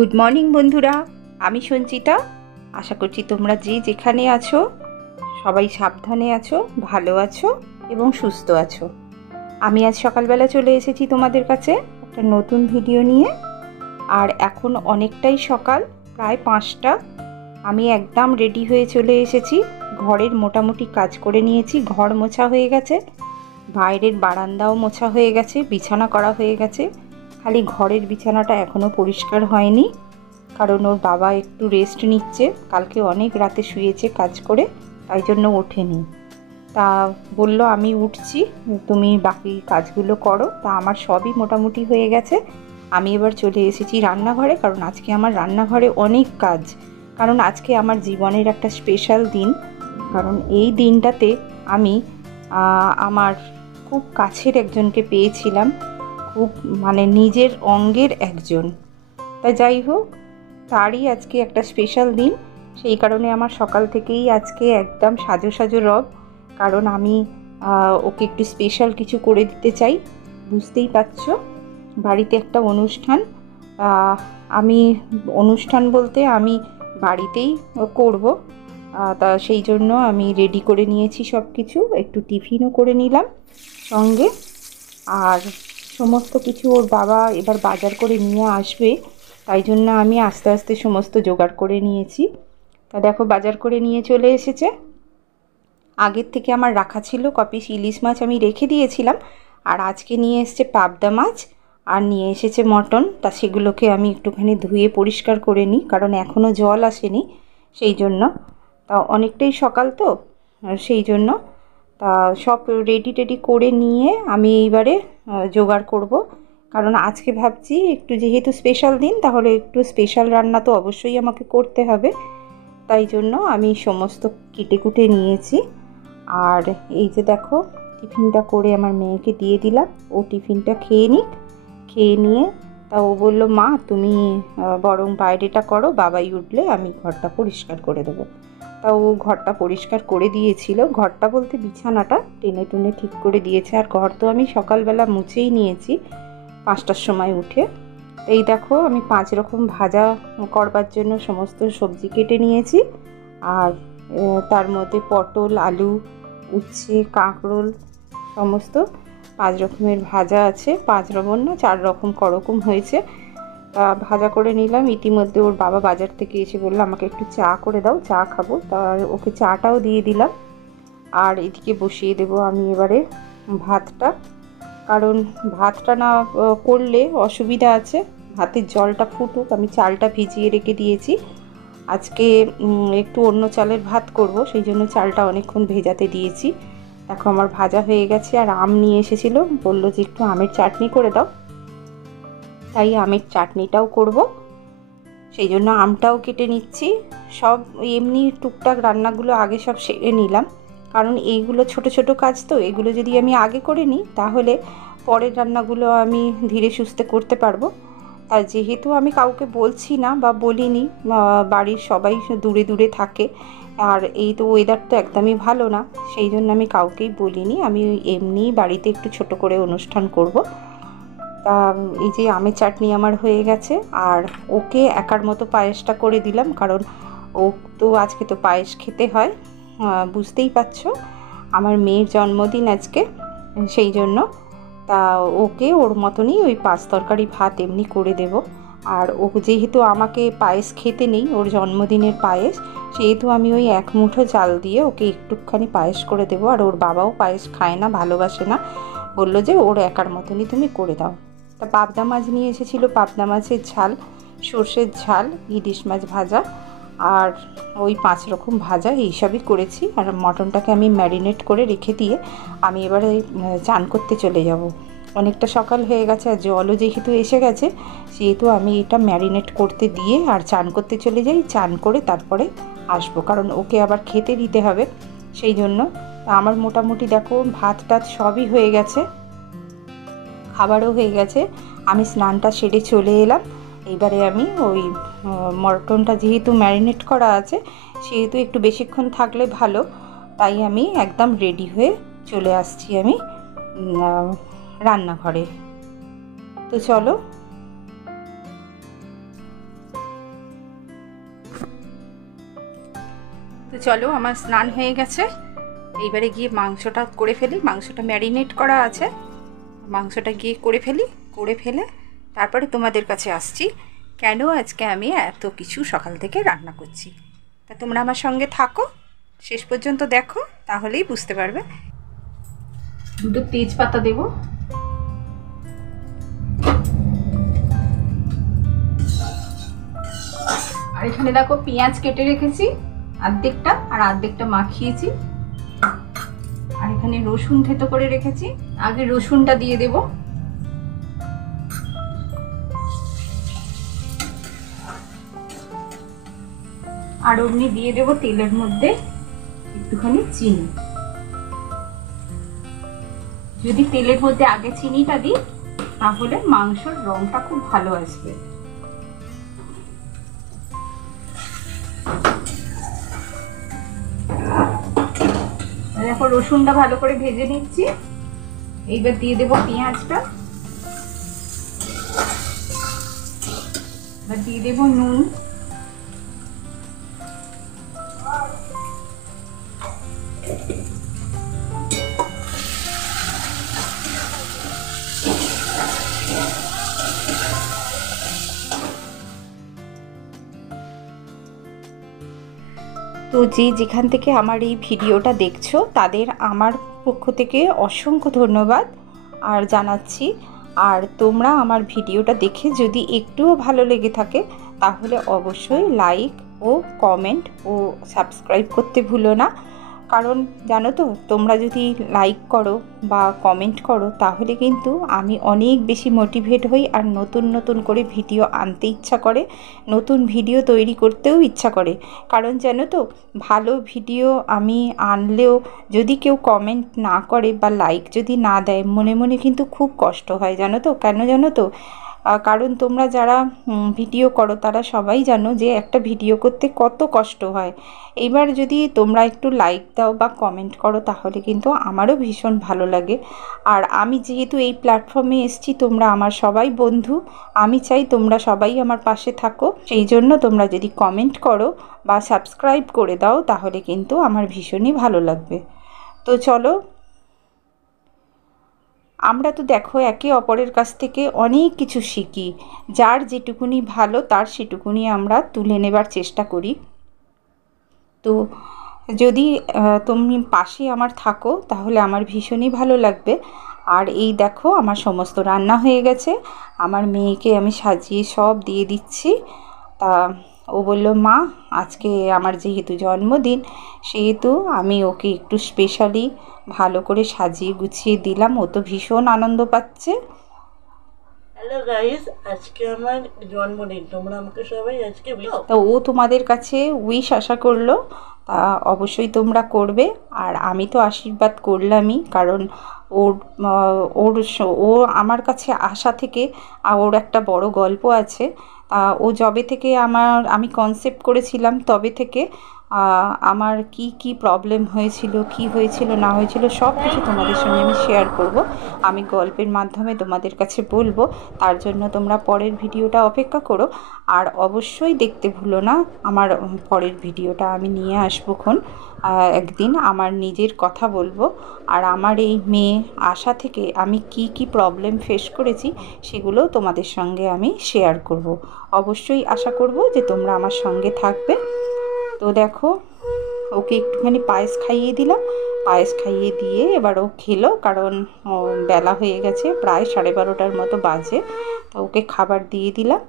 Good morning বন্ধুরা, আমি সঞ্চিতা। আশা করছি তোমরা যে যেখানে আছো সবাই সাবধানে আছো, ভালো আছো এবং সুস্থ আছো। আমি আজ সকালবেলা চলে এসেছি তোমাদের কাছে একটা নতুন ভিডিও নিয়ে। আর এখন অনেকটাই সকাল, প্রায় 5টা। আমি একদম রেডি হয়ে চলে এসেছি। ঘরের মোটামুটি কাজ করে নিয়েছি, ঘর মোছা হয়ে গেছে, বাইরের বারান্দাও মোছা হয়ে গেছে, বিছানা করা হয়ে গেছে। খালি ঘরের বিছানাটা এখনও পরিষ্কার হয়নি, কারণ ওর বাবা একটু রেস্ট নিচ্ছে। কালকে অনেক রাতে শুয়েছে কাজ করে, তাই জন্য ওঠেনি। তা বলল আমি উঠছি, তুমি বাকি কাজগুলো করো। তা আমার সবই মোটামুটি হয়ে গেছে। আমি এবার চলে এসেছি রান্নাঘরে, কারণ আজকে আমার রান্নাঘরে অনেক কাজ। কারণ আজকে আমার জীবনের একটা স্পেশাল দিন। কারণ এই দিনটাতে আমি আমার খুব কাছের একজনকে পেয়েছিলাম, খুব নিজের অঙ্গের একজন। তা যাই হোক, তারই আজকে একটা স্পেশাল দিন। সেই কারণে আমার সকাল থেকেই আজকে একদম সাজো সাজো রব। কারণ আমি ওকে একটু স্পেশাল কিছু করে দিতে চাই। বুঝতেই পারছো, বাড়িতে একটা অনুষ্ঠান। আমি অনুষ্ঠান বলতে আমি বাড়িতেই করব। তা সেই জন্য আমি রেডি করে নিয়েছি সব কিছু, একটু টিফিনও করে নিলাম সঙ্গে। আর সমস্ত কিছু ওর বাবা এবার বাজার করে নিয়ে আসবে, তাই জন্য আমি আস্তে আস্তে সমস্ত জোগাড় করে নিয়েছি। তা দেখো, বাজার করে নিয়ে চলে এসেছে। আগের থেকে আমার রাখা ছিল কপিস ইলিশ মাছ, আমি রেখে দিয়েছিলাম। আর আজকে নিয়ে এসেছে পাবদা মাছ, আর নিয়ে এসেছে মটন। তা সেগুলোকে আমি একটুখানি ধুয়ে পরিষ্কার করে নিই, কারণ এখনও জল আসেনি সেই জন্য। তা অনেকটাই সকাল তো, সেই জন্য তা সব রেডি টেডি করে নিয়ে আমি এইবারে জোগাড় করব। কারণ আজকে ভাবছি একটু, যেহেতু স্পেশাল দিন, তাহলে একটু স্পেশাল রান্না তো অবশ্যই আমাকে করতে হবে। তাই জন্য আমি সমস্ত কেটে কুটে নিয়েছি। আর এই যে দেখো, টিফিনটা করে আমার মেয়েকে দিয়ে দিলাম, ও টিফিনটা খেয়ে নিক। খেয়ে নিয়ে তা ও বললো, মা তুমি বরং বাইরেটা করো, বাবাই উঠলে আমি ঘরটা পরিষ্কার করে দেবো। তা ও ঘরটা পরিষ্কার করে দিয়েছিল। ঘরটা বলতে বিছানাটা টেনে টুনে ঠিক করে দিয়েছে। আর ঘর তো আমি সকালবেলা মুছেই নিয়েছি 5টার সময় উঠে। এই দেখো, আমি 5 রকম ভাজা করবার জন্য সমস্ত সবজি কেটে নিয়েছি। আর তার মধ্যে পটল, আলু, উচ্ছে, কাঁকরোল সমস্ত 5 রকমের ভাজা আছে। 5 রকম না, 4 রকম করকম হয়েছে। তা ভাজা করে নিলাম। ইতিমধ্যে ওর বাবা বাজার থেকে এসে বললো আমাকে একটু চা করে দাও, চা খাবো। তা ওকে চাটাও দিয়ে দিলাম। আর এদিকে বসিয়ে দেবো আমি এবারে ভাতটা, কারণ ভাতটা না করলে অসুবিধা আছে। ভাতের জলটা ফুটুক, আমি চালটা ভিজিয়ে রেখে দিয়েছি। আজকে একটু অন্য চালের ভাত করব, সেই জন্য চালটা অনেকক্ষণ ভেজাতে দিয়েছি। দেখো আমার ভাজা হয়ে গেছে। আর আম নিয়ে এসেছিল, বললো যে একটু আমের চাটনি করে দাও, তাই আমের চাটনিটাও করব। সেই জন্য আমটাও কেটে নিচ্ছি। সব এমনি টুকটাক রান্নাগুলো আগে সব সেরে নিলাম, কারণ এইগুলো ছোট ছোট কাজ তো, এগুলো যদি আমি আগে করে নিই তাহলে পরের রান্নাগুলো আমি ধীরে সুস্থে করতে পারবো। আর যেহেতু আমি কাউকে বলছি না বা বলিনি, বাড়ির সবাই দূরে দূরে থাকে, আর এই তো ওয়েদার তো একদমই ভালো না, সেই জন্য আমি কাউকেই বলিনি। আমি এমনি বাড়িতে একটু ছোট করে অনুষ্ঠান করব। তা এই যে আমের চাটনি আমার হয়ে গেছে। আর ওকে একার মতো পায়েসটা করে দিলাম, কারণ ও তো আজকে তো পায়েস খেতে হয়। বুঝতেই পারছো, আমার মেয়ের জন্মদিন আজকে, সেই জন্য তা ওকে ওর মতনই ওই 5 তরকারি ভাত এমনি করে দেব। আর ও যেহেতু আমাকে পায়েস খেতে নেই, ওর জন্মদিনের পায়েস, সেহেতু আমি ওই 1 মুঠো চাল দিয়ে ওকে একটুখানি পায়েস করে দেবো। আর ওর বাবাও পায়েস খায় না, ভালোবাসে না, বললো যে ওর একার মতনই তুমি করে দাও। তা পাবদা মাছ নিয়ে এসেছিলো, পাবদা মাছের ঝাল, সর্ষের ঝাল, ইলিশ মাছ ভাজা, আর ওই 5 রকম ভাজা, এইসবই করেছি। আর মটনটাকে আমি ম্যারিনেট করে রেখে দিয়ে আমি এবারে চান করতে চলে যাব। অনেকটা সকাল হয়ে গেছে, আর জলও যেহেতু এসে গেছে, সেহেতু আমি এটা ম্যারিনেট করতে দিয়ে আর চান করতে চলে যাই। চান করে তারপরে আসবো, কারণ ওকে আবার খেতে দিতে হবে, সেই জন্য। আমার মোটামুটি দেখো ভাত টাত সবই হয়ে গেছে, খাবারও হয়ে গেছে। আমি স্নানটা সেরে চলে এলাম। এইবারে আমি ওই মটনটা যেহেতু ম্যারিনেট করা আছে, সেহেতু একটু বেশিক্ষণ থাকলে ভালো, তাই আমি একদম রেডি হয়ে চলে আসছি আমি রান্নাঘরে। তো চলো। তো চলো, আমার স্নান হয়ে গেছে, এইবারে গিয়ে মাংসটা করে ফেলি। মাংসটা ম্যারিনেট করা আছে, মাংসটা গিয়ে করে ফেলে তারপরে তোমাদের কাছে আসছি কেন আজকে আমি এত কিছু সকাল থেকে রান্না করছি। তা তোমরা আমার সঙ্গে থাকো, শেষ পর্যন্ত দেখো, তাহলেই বুঝতে পারবে। দুটো তেজপাতা দেব, আর এখানে দেখো পেঁয়াজ কেটে রেখেছি অর্ধেকটা, আর অর্ধেকটা মাখিয়েছি। আর এখানে রসুন থেতো করে রেখেছি, আগে রসুনটা দিয়ে দেব। আর অমনি দিয়ে দেব তেলের মধ্যে একটুখানি চিনি। যদি তেলের মধ্যে আগে চিনিটা দিই তাহলে মাংসের রংটা খুব ভালো আসবে। দেখো রসুনটা ভালো করে ভেজে নিচ্ছি। এইবার দিয়ে দেবো পেঁয়াজটা, এবার দিয়ে দেবো নুন, তো যে যেখান থেকে আমার এই ভিডিওটা দেখছো তাদের আমার পক্ষ থেকে অসংখ্য ধন্যবাদ আর জানাচ্ছি। আর তোমরা আমার ভিডিওটা দেখে যদি একটুও ভালো লেগে থাকে তাহলে অবশ্যই লাইক ও কমেন্ট ও সাবস্ক্রাইব করতে ভুলো না। কারণ জানো তো, তোমরা যদি লাইক করো বা কমেন্ট করো তাহলে কিন্তু আমি অনেক বেশি মোটিভেট হই, আর নতুন নতুন করে ভিডিও আনতে ইচ্ছা করে, নতুন ভিডিও তৈরি করতেও ইচ্ছা করে। কারণ জানো তো, ভালো ভিডিও আমি আনলেও যদি কেউ কমেন্ট না করে বা লাইক যদি না দেয়, মনে মনে কিন্তু খুব কষ্ট হয় জানো তো। কেন জানো তো, কারণ তোমরা যারা ভিডিও করো তারা সবাই জানো যে একটা ভিডিও করতে কত কষ্ট হয়। এইবার যদি তোমরা একটু লাইক দাও বা কমেন্ট করো তাহলে কিন্তু আমারও ভীষণ ভালো লাগে। আর আমি যেহেতু এই প্ল্যাটফর্মে এসেছি, তোমরা আমার সবাই বন্ধু, আমি চাই তোমরা সবাই আমার পাশে থাকো। সেই জন্য তোমরা যদি কমেন্ট করো বা সাবস্ক্রাইব করে দাও তাহলে কিন্তু আমার ভীষণই ভালো লাগবে। তো চলো, আমরা তো দেখো একে অপরের কাছ থেকে অনেক কিছু শিখি, যার যেটুকুনি ভালো তার সেটুকুনি আমরা তুলে নেবার চেষ্টা করি। তো যদি তুমি পাশে আমার থাকো তাহলে আমার ভীষণই ভালো লাগবে। আর এই দেখো আমার সমস্ত রান্না হয়ে গেছে, আমার মেয়েকে আমি সাজিয়ে সব দিয়ে দিচ্ছি। তা ও বলল, মা আজকে আমার যেহেতু জন্মদিন সেহেতু আমি ওকে একটু স্পেশালি ভালো করে সাজিয়ে গুছিয়ে দিলাম। ও তো ভীষণ আনন্দ পাচ্ছে। হ্যালো গাইস, আজকে আমার জন্মদিন, তোমরা আমাকে সবাই আজকে তো ও তোমাদের কাছে উইশ আশা করলো, তা অবশ্যই তোমরা করবে। আর আমি তো আশীর্বাদ করলামই, কারণ ওর ও আমার কাছে আসা থেকে ওর একটা বড় গল্প আছে। ও যবে থেকে আমি কনসেপ্ট করেছিলাম তবে থেকে আমার কি প্রবলেম হয়েছিল, কি হয়েছিল না হয়েছিল সব কিছু তোমাদের সঙ্গে আমি শেয়ার করব। আমি গল্পের মাধ্যমে তোমাদের কাছে বলবো, তার জন্য তোমরা পরের ভিডিওটা অপেক্ষা করো। আর অবশ্যই দেখতে ভুলো না আমার পরের ভিডিওটা, আমি নিয়ে আসবো একদিন আমার নিজের কথা বলবো। আর আমার এই মেয়ে আসা থেকে আমি কি প্রবলেম ফেস করেছি সেগুলো তোমাদের সঙ্গে আমি শেয়ার করব। অবশ্যই আশা করব যে তোমরা আমার সঙ্গে থাকবে। তো দেখো ওকে একটুখানি পায়েস খাইয়ে দিলাম, পায়েস খাইয়ে দিয়ে এবার ও খেলো, কারণ বেলা হয়ে গেছে, প্রায় 12:30 মতো বাজে। তো ওকে খাবার দিয়ে দিলাম,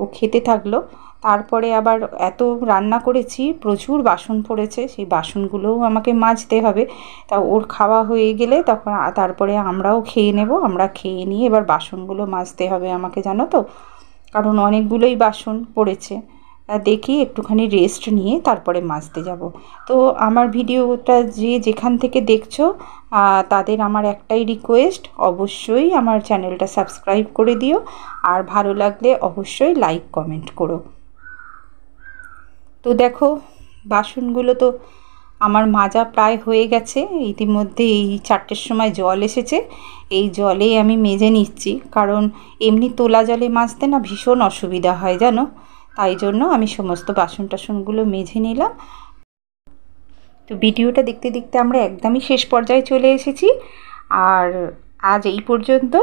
ও খেতে থাকলো। তারপরে আবার এত রান্না করেছি, প্রচুর বাসন পড়েছে, সেই বাসনগুলোও আমাকে মাজতে হবে। তা ওর খাওয়া হয়ে গেলে তখন তারপরে আমরাও খেয়ে নেব। আমরা খেয়ে নিয়ে এবার বাসনগুলো মাজতে হবে আমাকে, জানো তো, কারণ অনেকগুলোই বাসন পড়েছে। দেখি একটুখানি রেস্ট নিয়ে তারপরে মাজতে যাব। তো আমার ভিডিওটা যে যেখান থেকে দেখছো তাদের আমার একটাই রিকোয়েস্ট, অবশ্যই আমার চ্যানেলটা সাবস্ক্রাইব করে দিও, আর ভালো লাগলে অবশ্যই লাইক কমেন্ট করো। তো দেখো বাসনগুলো তো আমার মাজা প্রায় হয়ে গেছে। ইতিমধ্যে এই 4টের সময় জল এসেছে, এই জলেই আমি মেজে নিচ্ছি, কারণ এমনি তোলা জলে মাজতে না ভীষণ অসুবিধা হয় জানো। তাই জন্য আমি সমস্ত বাসন টাসনগুলো মেজে নিলাম। তো ভিডিওটা দেখতে দেখতে আমরা একদমই শেষ পর্যায়ে চলে এসেছি। আর আজ এই পর্যন্ত।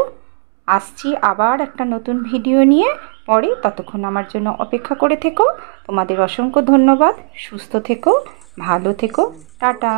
আসছি আবার একটা নতুন ভিডিও নিয়ে পরে। ততক্ষণ আমার জন্য অপেক্ষা করে থেকো। তোমাদের অসংখ্য ধন্যবাদ। সুস্থ থেকো, ভালো থেকো। টাটা।